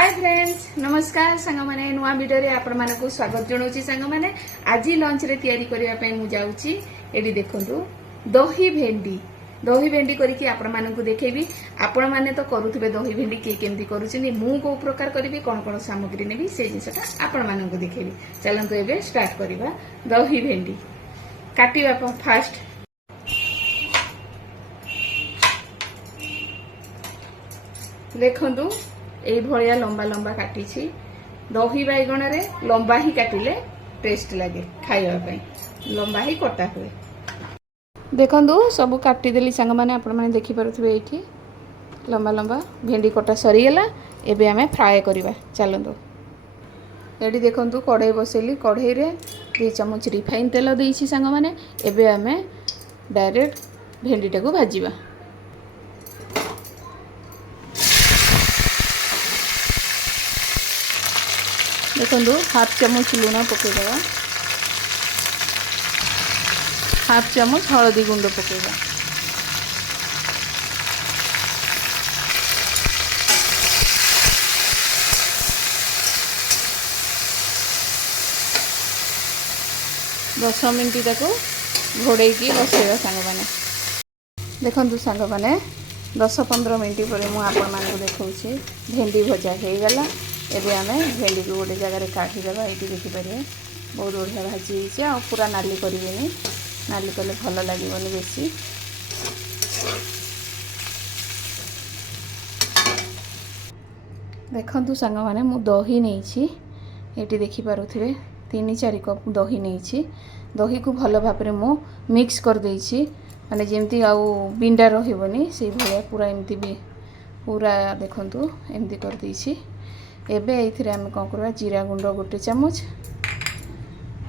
Hi friends नमस्कार सांग माने नुआ वीडियो रे आपण मानकु स्वागत जणोची सांग माने आज लंच रे तयारी करिया पय मु जाउची एडी देखंतु दही भेंडी करके आपण मानकु देखेबी आपण माने तो करूथबे दही भेंडी के केमती करूछनी मु को प्रकार करबी कोन कोन सामग्री नेबी से जिंसटा आपण मानकु देखेबी चलंतु एबे स्टार्ट करिबा दही भेंडी काटिबा फास्ट देखंतु एई भलिया लंबा लंबा काटी दही बैगण रे लंबा ही काटिले टेस्ट लगे खाइबा पई लंबा ही कटा हुए देखंतु सब काटी देली संग माने आपण माने देखि परथबे एठी लंबा लंबा भेंडी कटा सरी गेला एबे हमें फ्राई करबा चलंतु एठी देखंतु कढ़ाई बसेली कढ़ाई रे 2 चम्मच रिफाइन तेल देइछि संग माने एबे हमें डायरेक्ट भेंडी टाको भाजीबा देखो हाफ चम्मच लुण पकईदेवा हाफ चम्मच हलदी गुंड पकईवा दस मिनट ताको घोड़े बसैवा सांग माने देखंतु सांग माने 10-15 मिनट पर मु आपण मानकु देखौछि भेंडी भजा हो गला एबे हमें भेंडी को गोटे जगह काटिदेवा ये देखिपारे बहुत बढ़िया भाजी आ पूरा नाली करें नाली कले भल लगे बेसी देखंतु सांग माने मु दही नहीं ये देखिपे 3-4 कप दही नहीं दही को भल भाव में मु मिक्स कर देछि माने जेमती आउ बिंडा रहबनी से भलिया पूरा एमती भी पूरा देखंतु एमती कर देछि एबे एथिरे हम कौन करवा जीरा गुंड 1 चम्मच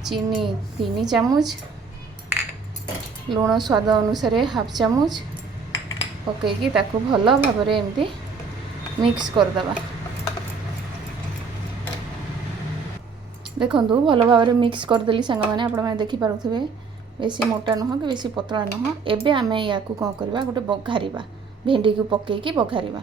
चीनी 3 चम्मच लुण स्वाद अनुसार हाफ चम्मच पकईकी ताकू भल भाव में एमती मिक्स करदबा देखंतु भल भाव में मिक्स करदेली सांग माने आपण माने देखि पारुथबे बेसी मोटा नह कि बेसी पतला नह एबे आमे याकू कौन करवा गोटे बघारिबा भेंडी को पकईकी बघारिबा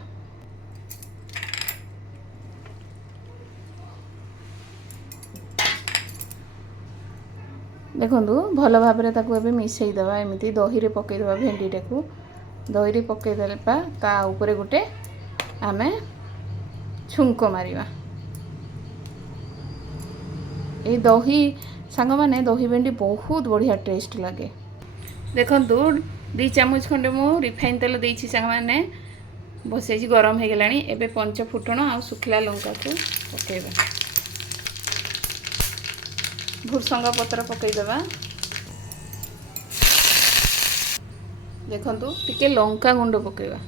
देखंतु भल भाव में ताकू एबे मिसई दवा एमिति दही रे पकई दवा भेंडी टाकू दही रे पकई देबा ता ऊपर गोटे आमे छुंको मारिबा ए दही सांग माने दही भेंडी बहुत बढ़िया टेस्ट लगे देखंतु 2 चम्मच खंडे मु रिफाइन तेल देइछि सांग माने बसैछि गरम हे गेलानी एबे 5 फुटण आ सुखला लंका को पकेबा भुरसंगा पत्र पकईदेवा देखंतु टिके लंका गुंड पकईवा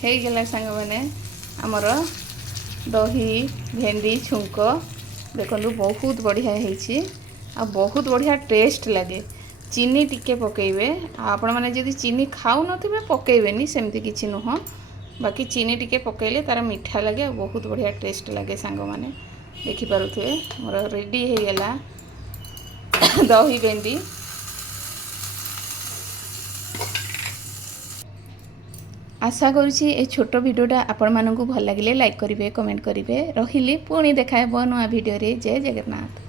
हे गेला संग माने हमर दही भेंडी छुंक देखंतु बहुत बढ़िया हेछि आ बहुत बढ़िया टेस्ट लगे चीनी टिके पकेबे आपण माने जदि चीनी खाऊ नथिबे पकेबेनी सेमती किछि नुह बाकी चीनी टिके पकेले तार मीठा लगे आ बहुत बढ़िया टेस्ट लगे सांग माने देखि पारुथे मोर रेडी हे गेला दही भेंडी आशा करुछि ए छोटो वीडियोटा आपण मानकु भल लागिले लाइक करिवे कमेंट करिवे रहिली पुणी देखाबो नुआ वीडियो रे जय जगन्नाथ।